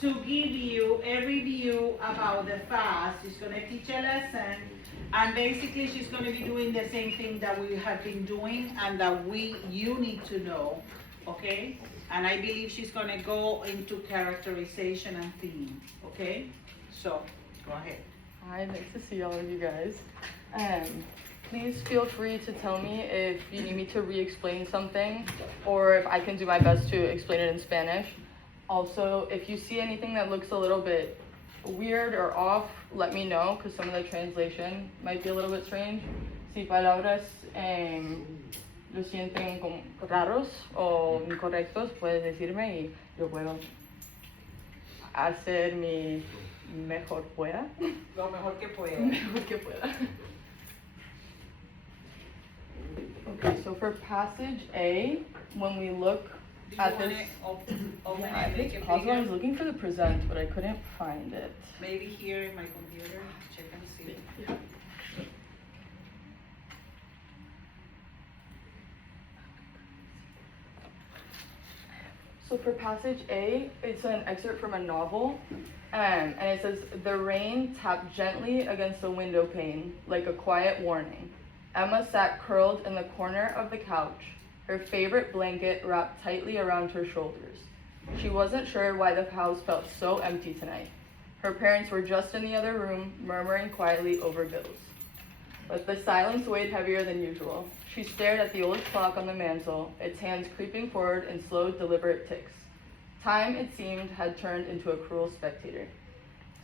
to give you a review about the fast. She's going to teach a lesson, and basically she's going to be doing the same thing that we have been doing and that you need to know, okay? And I believe she's going to go into characterization and theme, okay? So, go ahead. Hi, nice to see all of you guys. Please feel free to tell me if you need me to re-explain something or if I can do my best to explain it in Spanish. Also, if you see anything that looks a little bit weird or off, let me know because some of the translation might be a little bit strange. Si palabras lo sienten como raros o incorrectos, puedes decirme y yo puedo hacer mi mejor pueda. Lo mejor que pueda. Mejor que pueda. Okay, so for passage A, when we look at this, I think it's possible I was looking for the present, but I couldn't find it. Maybe here in my computer, check and see. Yeah. So for passage A, it's an excerpt from a novel, and it says, "The rain tapped gently against the window pane, like a quiet warning. Emma sat curled in the corner of the couch, her favorite blanket wrapped tightly around her shoulders. She wasn't sure why the house felt so empty tonight. Her parents were just in the other room, murmuring quietly over bills. But the silence weighed heavier than usual. She stared at the old clock on the mantel, its hands creeping forward in slow, deliberate ticks. Time, it seemed, had turned into a cruel spectator."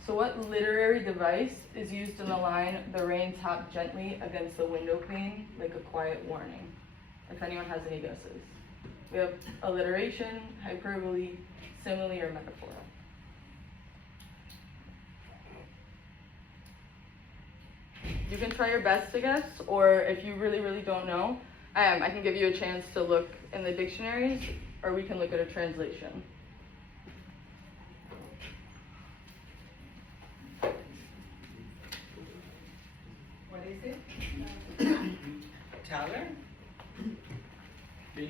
So what literary device is used in the line, "The rain tapped gently against the window pane like a quiet warning"? If anyone has any guesses. We have alliteration, hyperbole, simile, or metaphor. You can try your best to guess, or if you really, really don't know, I can give you a chance to look in the dictionaries, or we can look at a translation. What is it? Tell her. The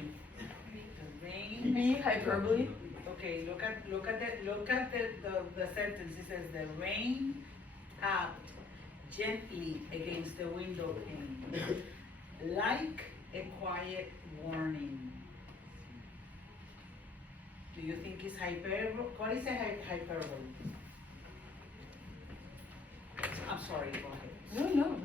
rain. B, hyperbole. Okay, look at the sentence. It says the rain tapped gently against the window pane, like a quiet warning. Do you think it's hyperbole? What is a hyperbole? I'm sorry, go ahead. No.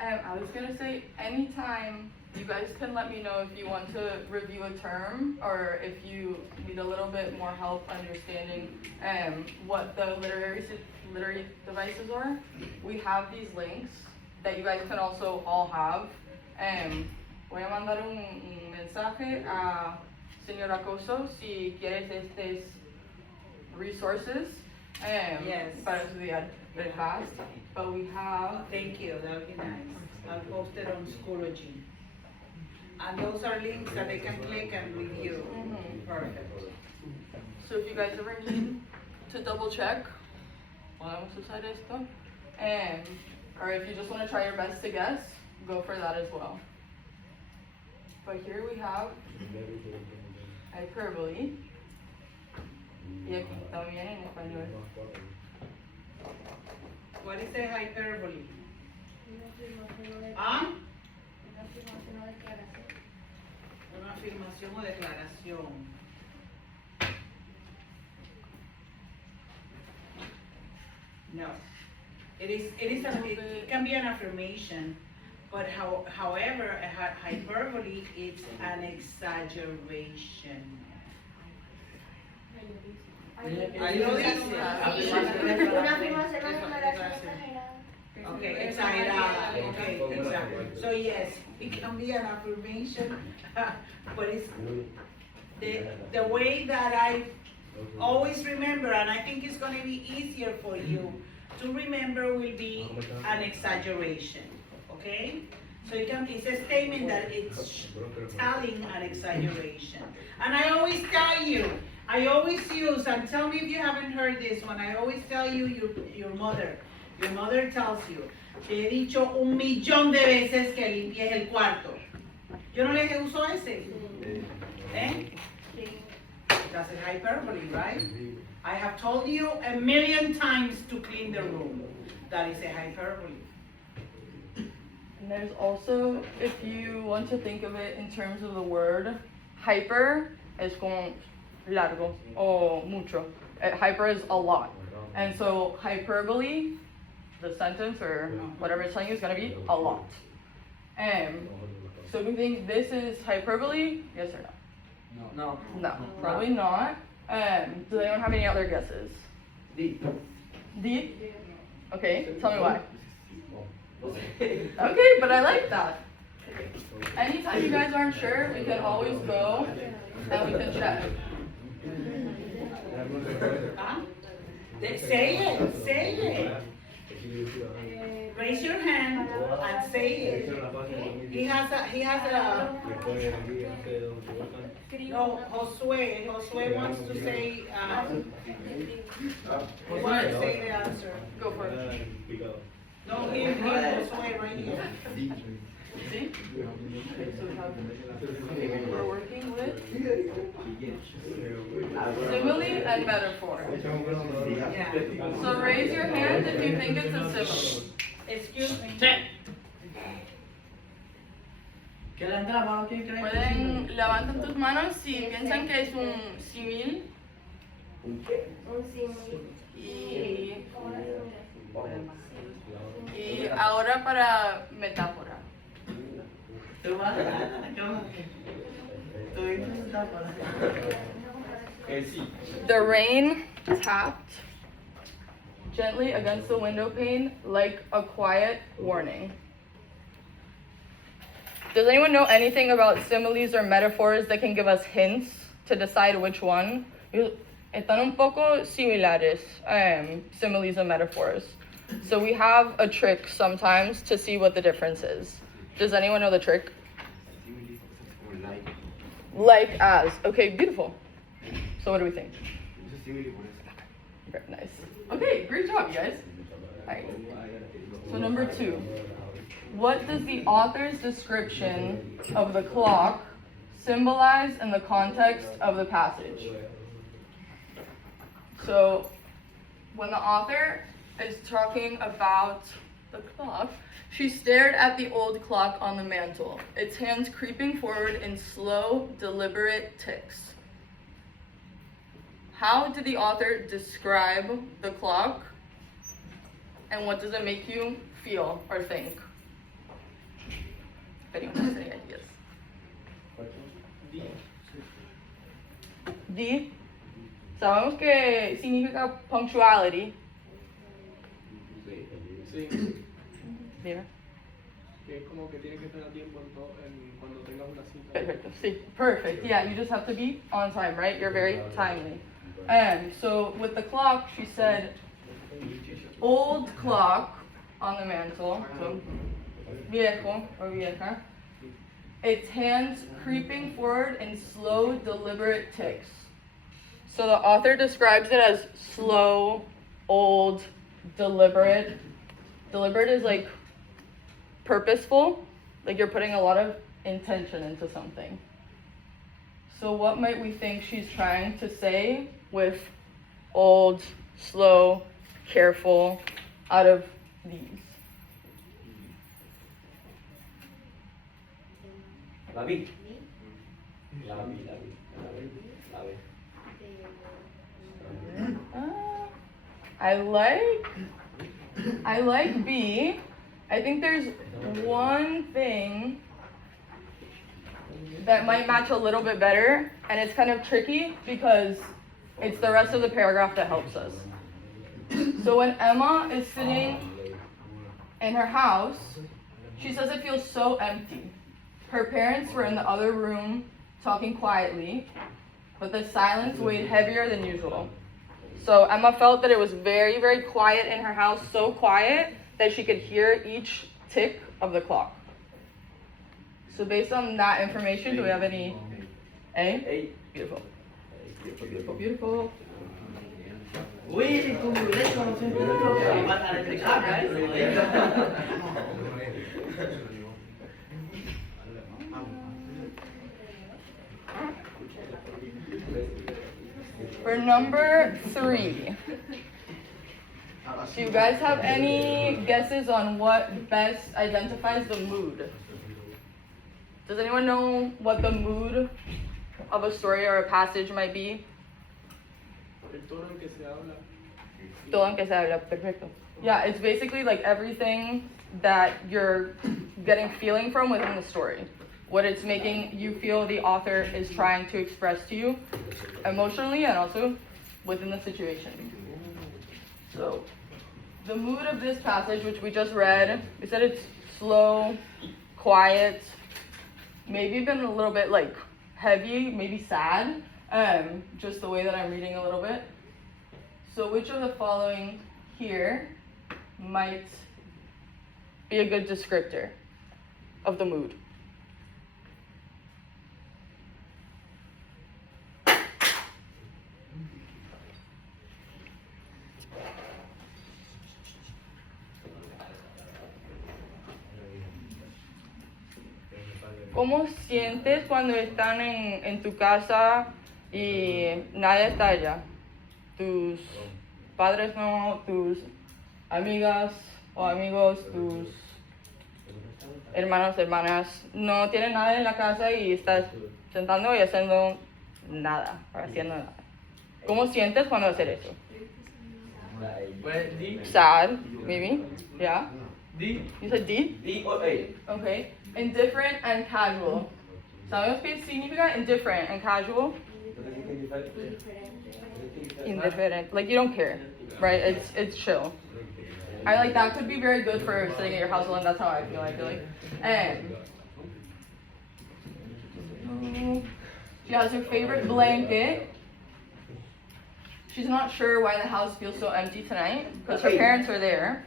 I was gonna say, anytime you guys can let me know if you want to review a term or if you need a little bit more help understanding what the literary devices are. We have these links that you guys can also all have. Voy a mandar un mensaje a Señora Coso si quieres estos resources Yes. para estudiar very fast. But we have. Thank you, that would be nice. I'll post it on Schoology. And those are links that they can click and review. Mm-hmm. Perfect. So if you guys ever need to double check, podemos usar esto. Or if you just want to try your best to guess, go for that as well. But here we have hyperbole. Y aquí también en español. What is a hyperbole? Una afirmación o declaración. No. It can be an affirmation, but however, a hyperbole is an exaggeration. Okay, exagerada. Okay, exactly. So yes, it can be an affirmation, but it's the way that I always remember, and I think it's going to be easier for you to remember, will be an exaggeration. Okay? So it's a statement that it's telling an exaggeration. And I always tell you, I always use, and tell me if you haven't heard this one, I always tell you your mother. Your mother tells you, te he dicho 1,000,000 de veces que limpies el cuarto. Yo no les uso ese. ¿Eh? That's a hyperbole, right? I have told you a million times to clean the room. That is a hyperbole. And there's also, if you want to think of it in terms of the word, hyper es como largo o mucho. Hyper is a lot. And so hyperbole, the sentence or whatever it's telling you, is going to be a lot. So we think this is hyperbole, yes or no? No, probably not. Does anyone have any other guesses? D? Okay, tell me why. Okay, but I like that. Anytime you guys aren't sure, we can always go and we can check. Huh? Say it. Raise your hand and say it. He has a. No, Josue wants to say. He wants to say the answer. Go for it. No, here, Josue, right here. See? Okay, so we're working with simile and metaphor. Yeah. So raise your hand if you think it's a simile. Excuse me. Pueden levantar tus manos si piensan que es un símil. Y ahora para metáfora. The rain tapped gently against the window pane like a quiet warning. Does anyone know anything about similes or metaphors that can give us hints to decide which one? Están un poco similares, similes and metaphors. So we have a trick sometimes to see what the difference is. Does anyone know the trick? Like as. Okay, beautiful. So what do we think? Very nice. Okay, great job, you guys. All right. So number 2. What does the author's description of the clock symbolize in the context of the passage? So when the author is talking about the clock, she stared at the old clock on the mantle, its hands creeping forward in slow, deliberate ticks. How did the author describe the clock, and what does it make you feel or think? If anyone has any ideas. D. Sabemos que significa punctuality. Sí. Mira. Que es como que tiene que estar a tiempo cuando tengas una cita. Perfecto. Sí. Perfect. Yeah, you just have to be on time, right? You're very timely. So with the clock, she said, old clock on the mantle, so viejo or vieja, its hands creeping forward in slow, deliberate ticks. So the author describes it as slow, old, deliberate. Deliberate is like purposeful, like you're putting a lot of intention into something. So what might we think she's trying to say with old, slow, careful, out of these? La vi. I like B. I think there's one thing that might match a little bit better, and it's kind of tricky because it's the rest of the paragraph that helps us. So when Emma is sitting in her house, she says it feels so empty. Her parents were in the other room talking quietly, but the silence weighed heavier than usual. So Emma felt that it was very, very quiet in her house, so quiet that she could hear each tick of the clock. So based on that information, do we have any A? A. Beautiful. Beautiful, beautiful, beautiful. Uy, tu derecho, siempre lo que van a explicar, For number 3, do you guys have any guesses on what best identifies the mood? Does anyone know what the mood of a story or a passage might be? El tono en que se habla. Todo en que se habla, perfecto. Yeah, it's basically like everything that you're getting feeling from within the story. What it's making you feel the author is trying to express to you emotionally and also within the situation. So, the mood of this passage, which we just read, we said it's slow, quiet, maybe even a little bit like heavy, maybe sad, just the way that I'm reading a little bit. So which of the following here might be a good descriptor of the mood? ¿Cómo sientes cuando están en tu casa y nadie está allá? Tus padres no, tus amigas o amigos, tus hermanos, hermanas, no tienen nada en la casa y estás sentando y haciendo nada, o haciendo nada. ¿Cómo sientes cuando hacer eso? Pues, D. Sad, maybe, yeah? D. You said D? D o A. Okay. Indifferent and casual. ¿Sabes qué significa indifferent and casual? Indifferent. Like you don't care, right? It's chill. I like that could be very good for sitting at your house alone. That's how I feel like. And she has her favorite blanket. She's not sure why the house feels so empty tonight because her parents are there.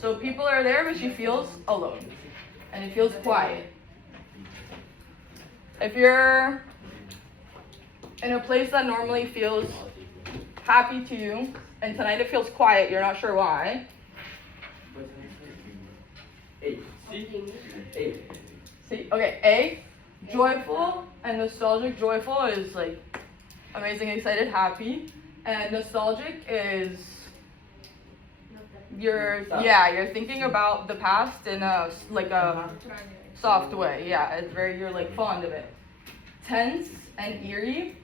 So people are there, but she feels alone. And it feels quiet. If you're in a place that normally feels happy to you, and tonight it feels quiet, you're not sure why. A. C. A. See, okay, A, joyful and nostalgic. Joyful is like amazing, excited, happy, and nostalgic is you're thinking about the past in a soft way. Yeah, it's very, you're like fond of it. Tense and eerie.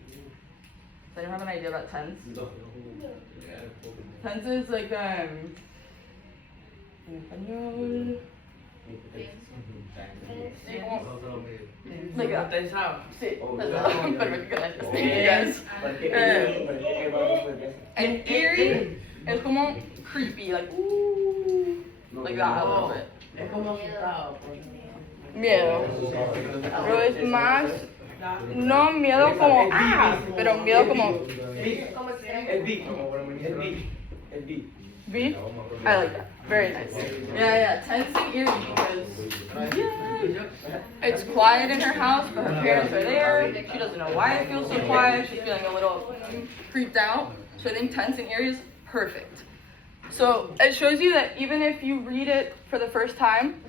So I don't have an idea about tense. Tense is like en español. Like that. Tensado. Sí, that's perfect. Thank you guys. And eerie is como creepy, like ooh, like that a little bit. Es como asustado. Miedo. Pero es más, no miedo como pero miedo como El B. El B. El B. B. I like that. Very nice. Yeah. Tense and eerie because it's quiet in her house, but her parents are there. She doesn't know why it feels so quiet. She's feeling a little creeped out. So I think tense and eerie is perfect. So it shows you that even if you read it for the first time,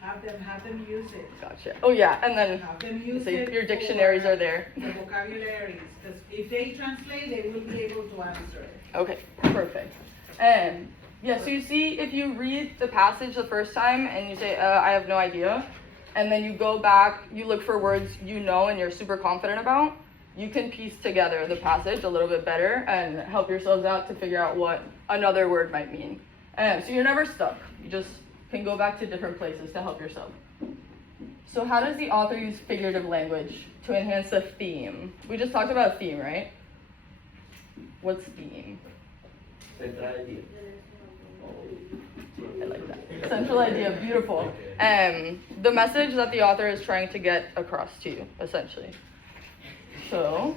Have them use it. gotcha. Oh yeah, and then Have them use so it. your dictionaries are there. The vocabularies, because if they translate, they will be able to answer it. Okay, perfect. And yeah, so you see if you read the passage the first time and you say, I have no idea, and then you go back, you look for words you know and you're super confident about, you can piece together the passage a little bit better and help yourselves out to figure out what another word might mean. And so you're never stuck. You just can go back to different places to help yourself. So how does the author use figurative language to enhance the theme? We just talked about theme, right? What's theme? Central idea. I like that. Central idea, beautiful. The message that the author is trying to get across to you, essentially. So,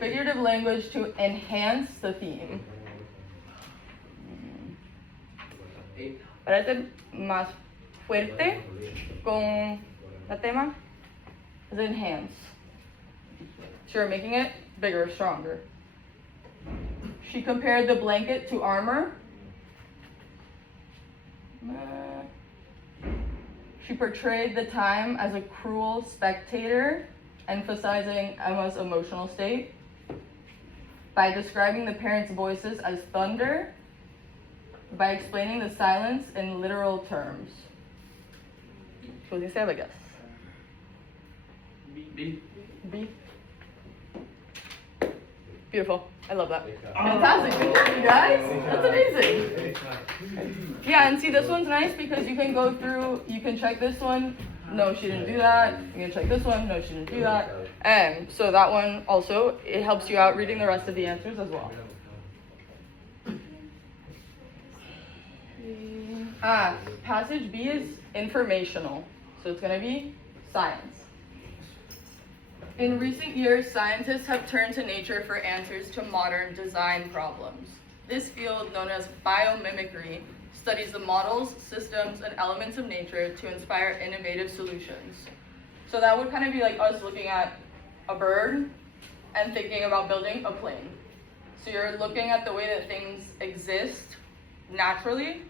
figurative language to enhance the theme. Parece más fuerte con el tema. Is enhance. Sure, making it bigger, stronger. She compared the blanket to armor. She portrayed the time as a cruel spectator, emphasizing Emma's emotional state. by describing the parents' voices as thunder, by explaining the silence in literal terms. So you say, I guess. B. B. Beautiful. I love that. Fantastic. Good job, you guys. That's amazing. Yeah, and see, this one's nice because you can go through, you can check this one. No, she didn't do that. You can check this one. No, she didn't do that. And so that one also, it helps you out reading the rest of the answers as well. Passage B is informational. So it's going to be science. In recent years, scientists have turned to nature for answers to modern design problems. This field, known as biomimicry, studies the models, systems, and elements of nature to inspire innovative solutions. So that would kind of be like us looking at a bird and thinking about building a plane. So you're looking at the way that things exist naturally,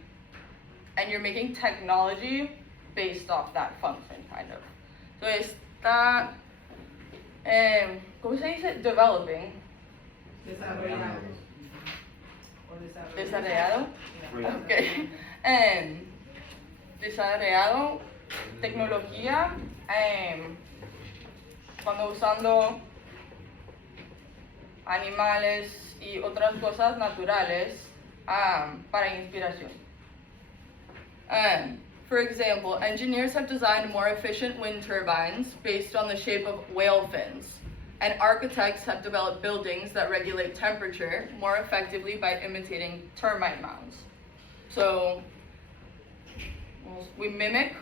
and you're making technology based off that function, kind of. So está, ¿cómo se dice? Developing. Desarrollado. O Desarrollado. Okay. Desarrollado tecnología cuando usando animales y otras cosas naturales para inspiración. For example, engineers have designed more efficient wind turbines based on the shape of whale fins, and architects have developed buildings that regulate temperature more effectively by imitating termite mounds. So we mimic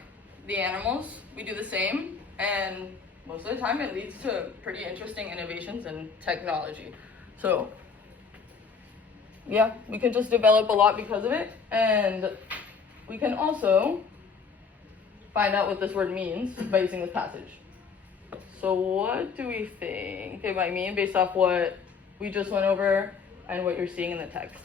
the animals, we do the same, and most of the time it leads to pretty interesting innovations in technology. So yeah, we can just develop a lot because of it, and we can also find out what this word means by using this passage. So what do we think it might mean based off what we just went over and what you're seeing in the text?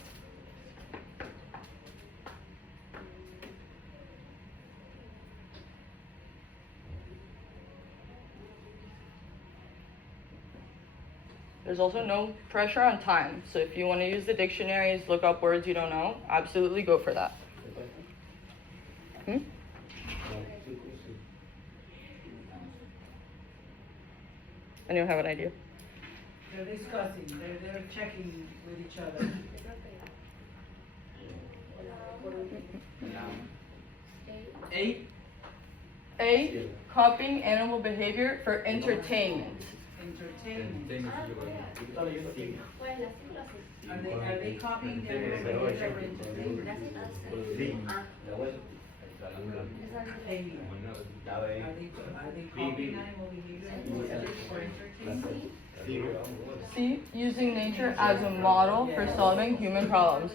There's also no pressure on time. So if you want to use the dictionaries, look up words you don't know, absolutely go for that. Anyone have an idea? They're discussing, they're checking with each other. A. Copying animal behavior for entertainment. Entertainment. Are they copying their behavior for entertainment? Are they copying animal behavior for entertainment? C. Using nature as a model for solving human problems.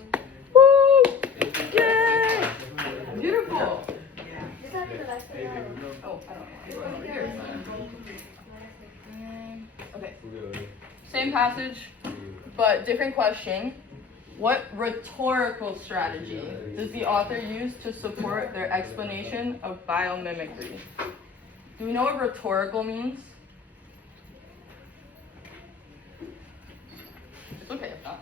Woo! Yay! Beautiful! Oh, I don't know. Here. Okay. Same passage, but different question. What rhetorical strategy does the author use to support their explanation of biomimicry? Do we know what rhetorical means? It's okay if not.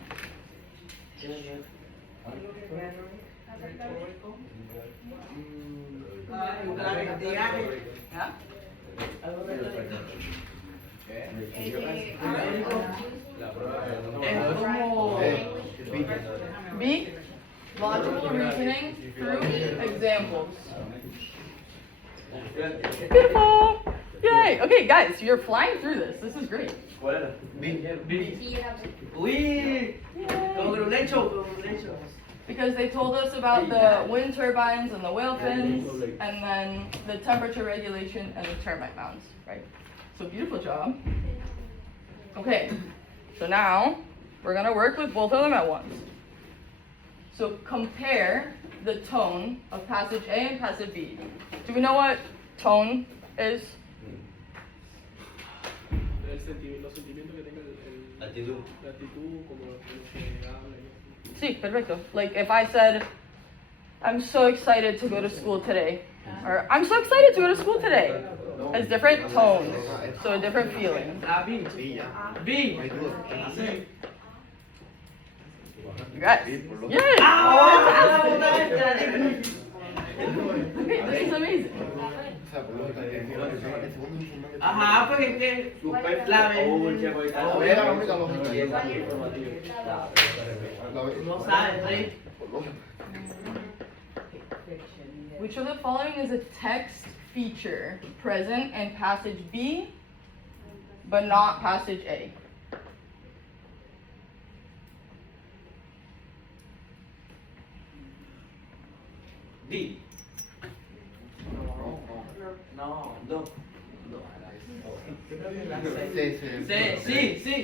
Yeah? B. Logical reasoning through examples. Beautiful! Yay! Okay, guys, you're flying through this. This is great. B. Uy, congratulations. Because they told us about the wind turbines and the whale fins, and then the temperature regulation and the termite mounds, right? So beautiful job. Okay, so now we're gonna work with both of them at once. So compare the tone of passage A and passage B. Do we know what tone is? Los sentimientos que tenga la actitud, como lo que habla. Sí, perfecto. Like if I said, I'm so excited to go to school today, or I'm so excited to go to school today, it's different tones, so a different feeling. B. Yes. Yes. ¡Ah! Okay, this is amazing. Ajá, porque es que la vez. No sabes, ¿sí? Which of the following is a text feature present in passage B, but not passage A? D. No, no. Sí, sí.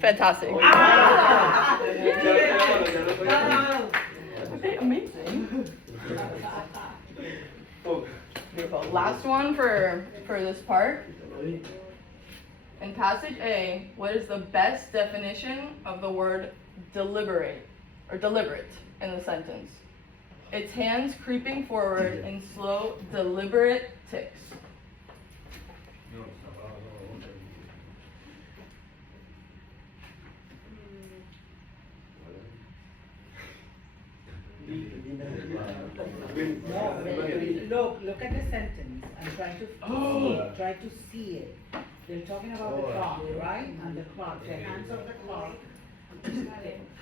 Fantastic. ¡Ah! Okay, amazing. Beautiful. Last one for this part. In passage A, what is the best definition of the word deliberate or deliberate in the sentence? Its hands creeping forward in slow, deliberate ticks. Look at the sentence and try to see it. They're talking about the clock, right? And the clock, the hands of the clock.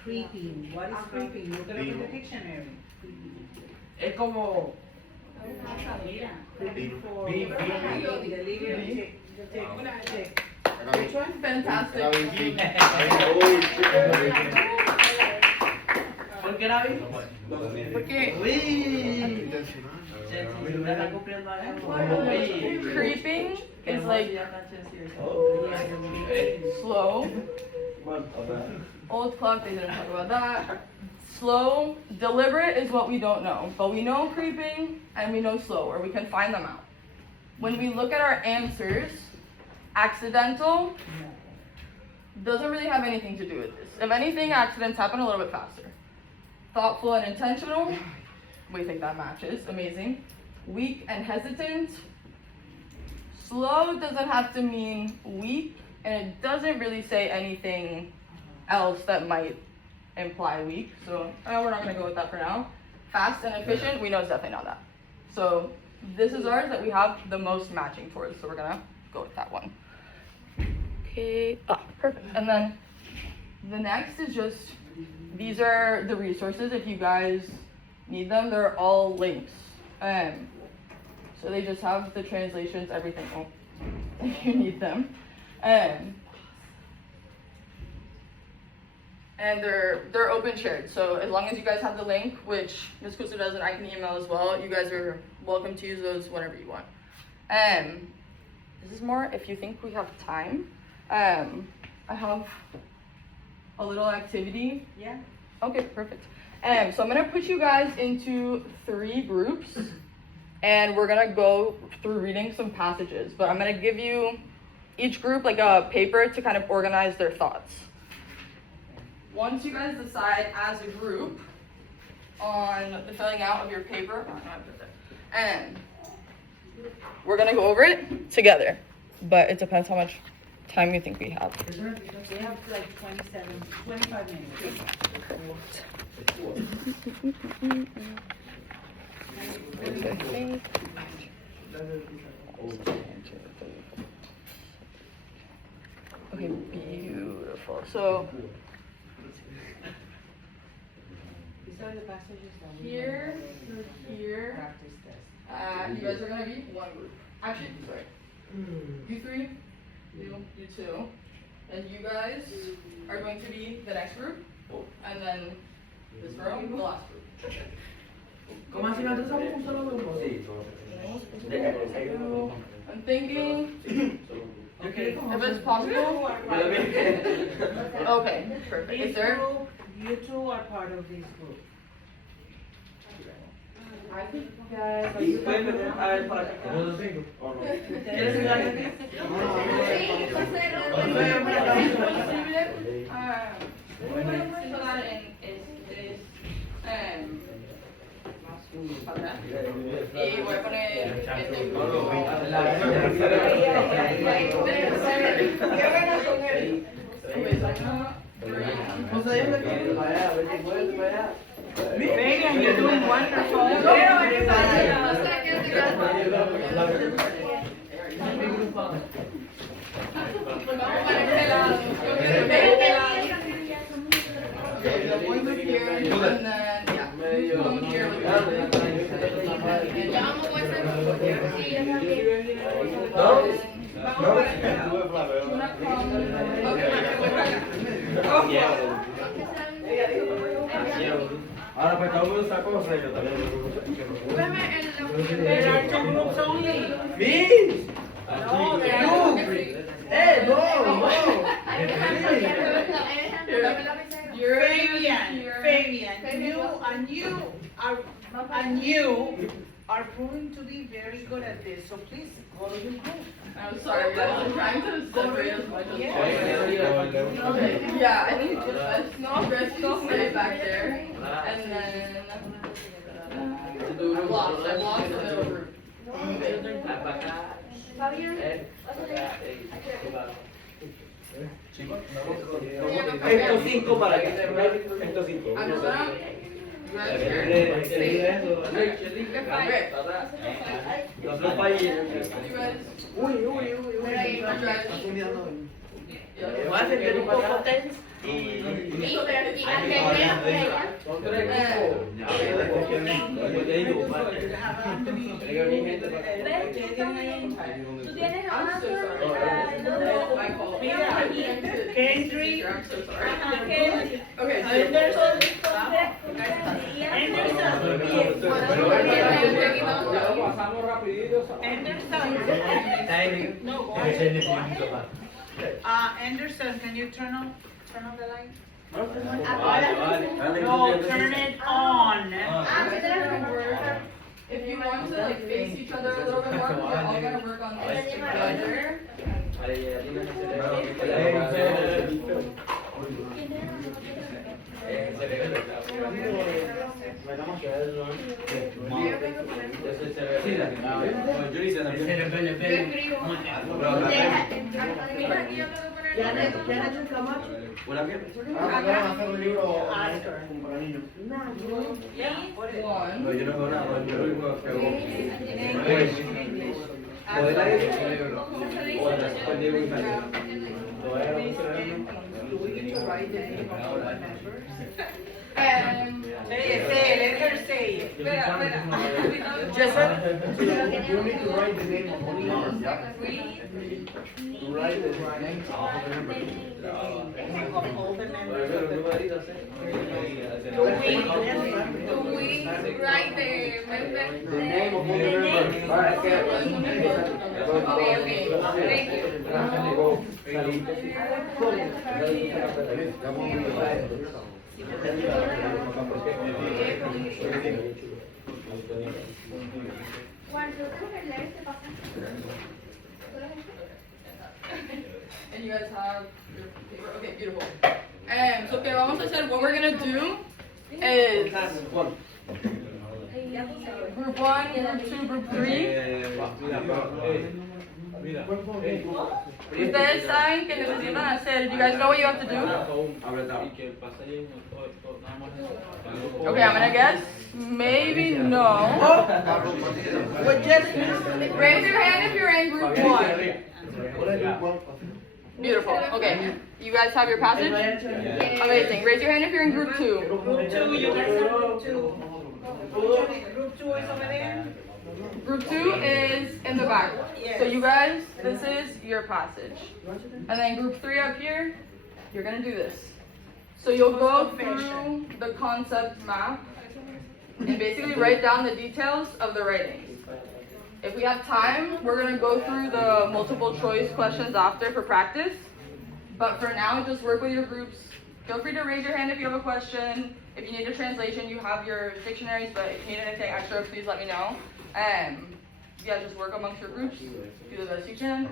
Creeping, what is creeping? Look it up in the dictionary. Es como. Creeping for. B. Tick. Which one? Fantastic. ¿Por qué la vi? Porque Uy. Me está cumpliendo algo. creeping is like slow. Old clock, they didn't talk about that. Slow, deliberate is what we don't know. But we know creeping and we know slow, or we can find them out. When we look at our answers, accidental doesn't really have anything to do with this. If anything, accidents happen a little bit faster. Thoughtful and intentional, we think that matches, amazing. Weak and hesitant. Slow doesn't have to mean weak, and it doesn't really say anything else that might imply weak, so we're not going to go with that for now. Fast and efficient, we know it's definitely not that. So this is ours that we have the most matching towards, so we're going to go with that one. Okay, perfect. And then the next is just, these are the resources if you guys need them. They're all links. So they just have the translations, everything, if you need them. And they're open shared, so as long as you guys have the link, which Ms. Kusa does and I can email as well, you guys are welcome to use those whenever you want. This is more if you think we have time. I have a little activity. Yeah. Okay, perfect. So I'm gonna put you guys into 3 groups, and we're gonna go through reading some passages, but I'm gonna give you each group like a paper to kind of organize their thoughts. Once you guys decide as a group on the filling out of your paper, and we're gonna go over it together, but it depends how much time you think we have. They have like 25 minutes. Okay, beautiful. So These are the passages that we here through here, practice test. you guys are gonna be one group. Actually, sorry. You 3, you 2, and you guys are going to be the next group, and then this row, the last group. ¿Cómo así nosotros somos un solo grupo? I'm thinking, Okay. if it's possible. Okay, perfect. Is there? You two are part of this group. I think guys. Y pueden meter a ver para acá. ¿Quieres ir a y voy a poner Fabian, you're doing wonderful. The point with here, and then, yeah. Point here with Ahora pues todo el mundo sacó, o sea, yo también. There are two groups only. ¡Miss! No, there are two. Fabian, you are proving to be very good at this, so please go to your group. I'm sorry, guys, I'm trying to separate as much as Yes. possible. Okay, yeah, I think let's not stay back there, and then blocks the middle group. Estos 5 para que estos 5. I'm just gonna. You guys here. No falles. You guys. You guys. Voy a sentir un poco tenso Tú tienes a I'm so sorry. My fault. Kendrick, I'm so sorry. Okay, Anderson, Anderson. No, go ahead. Anderson, can you turn on the light? No, turn it on. If you want to like face each other a little bit more, we're all gonna work on this together. One. No, yo no veo nada, yo lo único que hago Say it, let her say it. You need to write the name of all the numbers, yeah? To write the name. All the members of the The name of all the members. Alright, And you guys have your paper. Okay, beautiful. So okay, vamos a hacer, what we're gonna do is group 1, group 2, group 3. Ustedes saben que necesitan hacer. Do you guys know what you have to do? Okay, I'm gonna guess. Maybe no. Raise your hand if you're in group 1. Beautiful. Okay. You guys have your passage? Amazing. Raise your hand if you're in group 2. Group 2, you guys are group 2. Group 2 is over there? Group 2 is in the back. Yes. So you guys, this is your passage. And then group 3 up here, you're gonna do this. So you'll go through the concept map and basically write down the details of the writings. If we have time, we're gonna go through the multiple choice questions after for practice. But for now, just work with your groups. Feel free to raise your hand if you have a question. If you need a translation, you have your dictionaries, but if you need anything extra, please let me know. Yeah, just work amongst your groups. Do the best you can.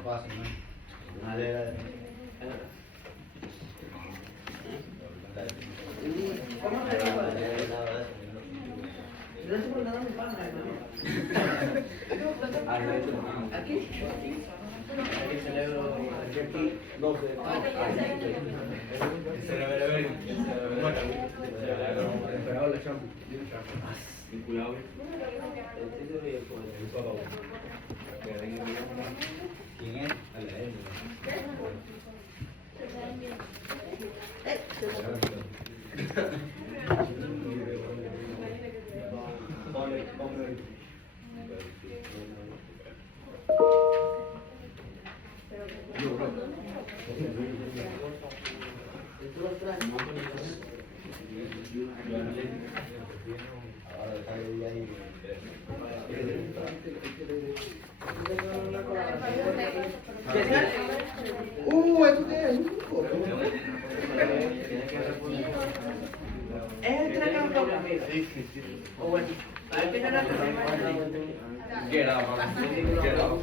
¿Quién es? A la N. ¿Eso qué es? Es el tren que toca. O bueno, ahí tiene la Get out. Get out.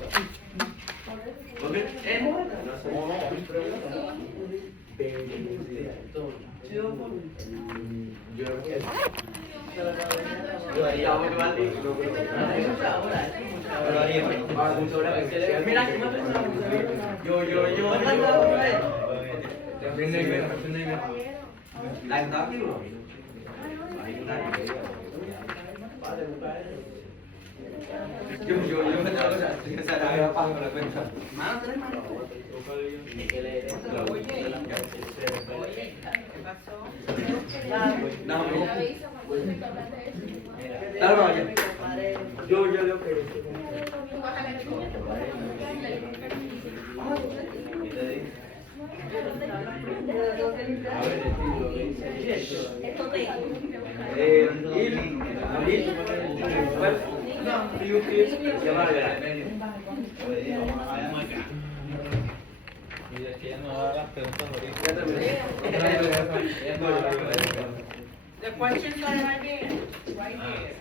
Yo me tengo que sacar la paja con la cuenta. Mano, tres manos. Oye, ¿qué pasó? No, no, yo lo que. The questions are right there, right here.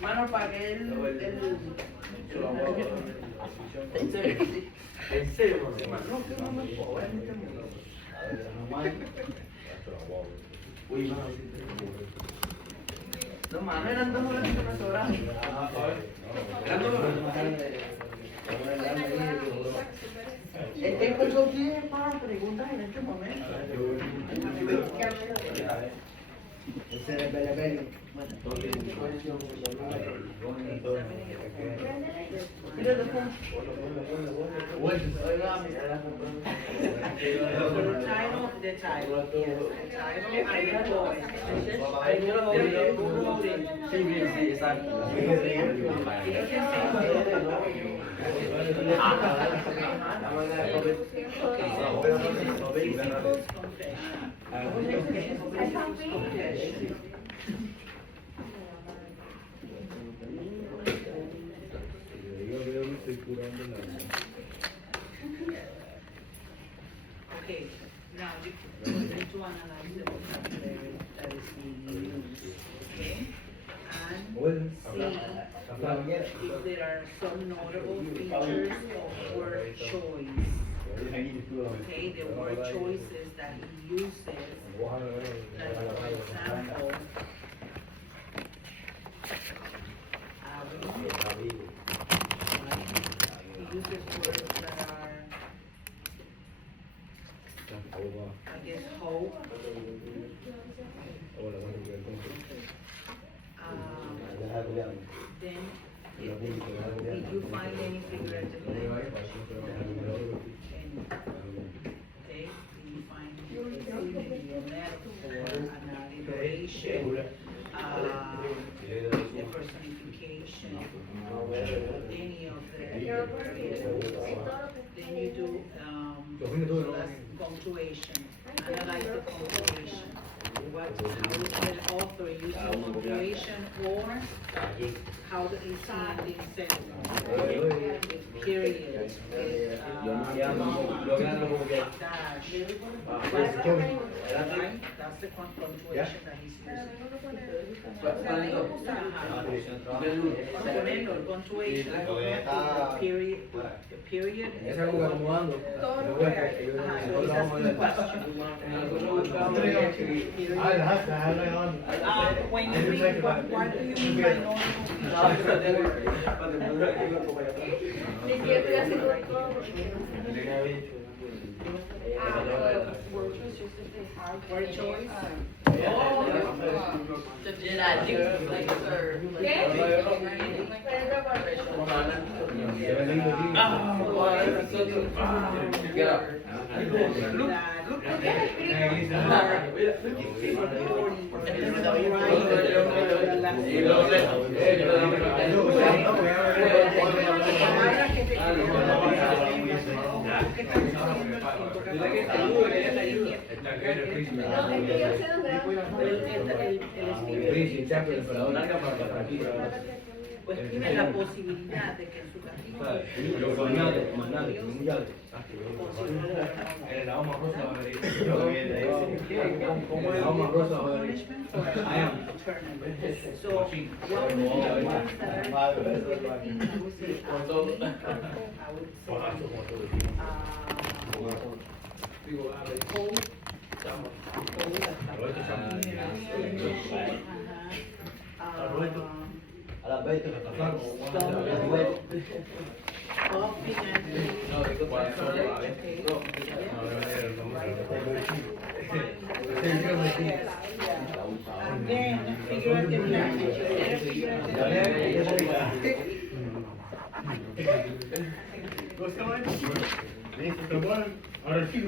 Mano, pagué el... ¿En serio, hermano? No, que no me puedo en este mundo. Uy, mano, No, mano, eran 2 horas que me sobraron. Eran 2 horas. El tiempo no tiene para preguntas en este momento. ese es el belebele. Mira, the phone. The title, yes, the title, and the voice. Sí, bien, sí, exacto. Okay, now you need to analyze the vocabulary that is being used, okay? And see if there are some notable features of word choice. Okay, the word choices that he uses, like for example, he uses words that are, I guess, hope. Then, if you find any figurative language, okay, if you find maybe a metaphor, an alliteration, a personification, any of that, then you do, punctuation, analyze the punctuation. how we can author using punctuation or how the is being said. Period. Dash. Right? That's the punctuation that he's using. Ponerlo, el punctuation, period, the period. Es algo acomodando. When you read, what do you mean by normal? Word choice, just if they have Word choice? Get up. Pues tiene la posibilidad de que en su castigo So, what would be the ones that are I would say, and then figurative language. Ahora sí.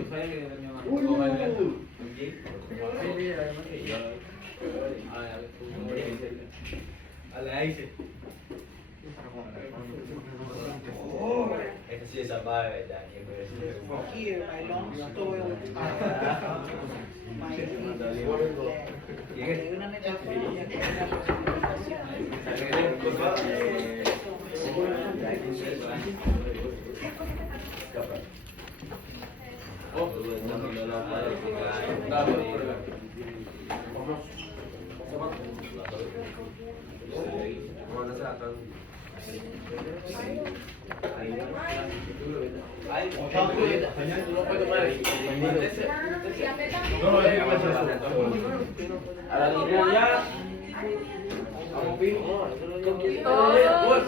Esta sí es salvaje, Daniel. Here, my long story. My una metáfora que Todas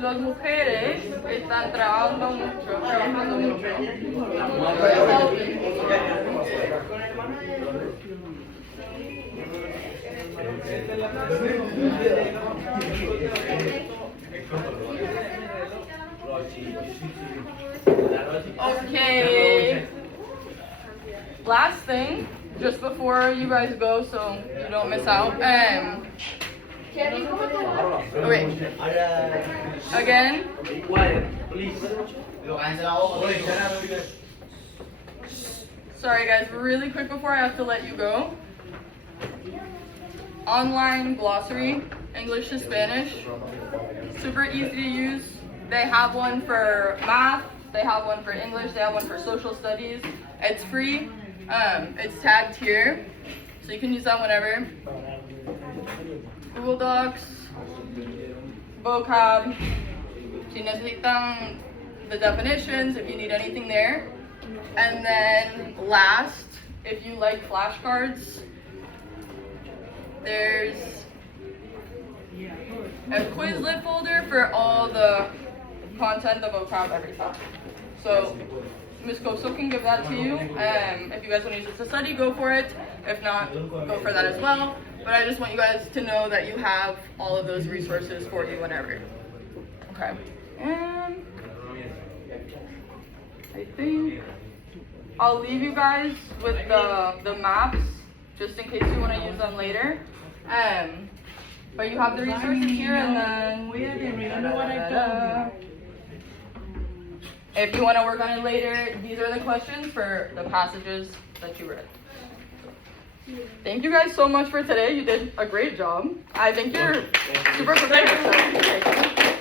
las mujeres están trabajando mucho. Okay. Last thing, just before you guys go, so you don't miss out. Okay. Again. Be quiet, please. Sorry guys, really quick before I have to let you go. Online glossary, English to Spanish. Super easy to use. They have one for math, they have one for English, they have one for social studies. It's free. It's tagged here, so you can use that whenever. Google Docs, vocab, si necesitan the definitions, if you need anything there. And then last, if you like flashcards, there's a Quizlet folder for all the content, the vocab, everything. So Ms. Koso can give that to you. If you guys want to use it to study, go for it. If not, go for that as well. But I just want you guys to know that you have all of those resources for you whenever. Okay. And I think I'll leave you guys with the maps, just in case you want to use them later. But you have the resources here, and then remember what I told you. If you want to work on it later, these are the questions for the passages that you read. Thank you guys so much for today. You did a great job. I think you're super prepared. So, okay.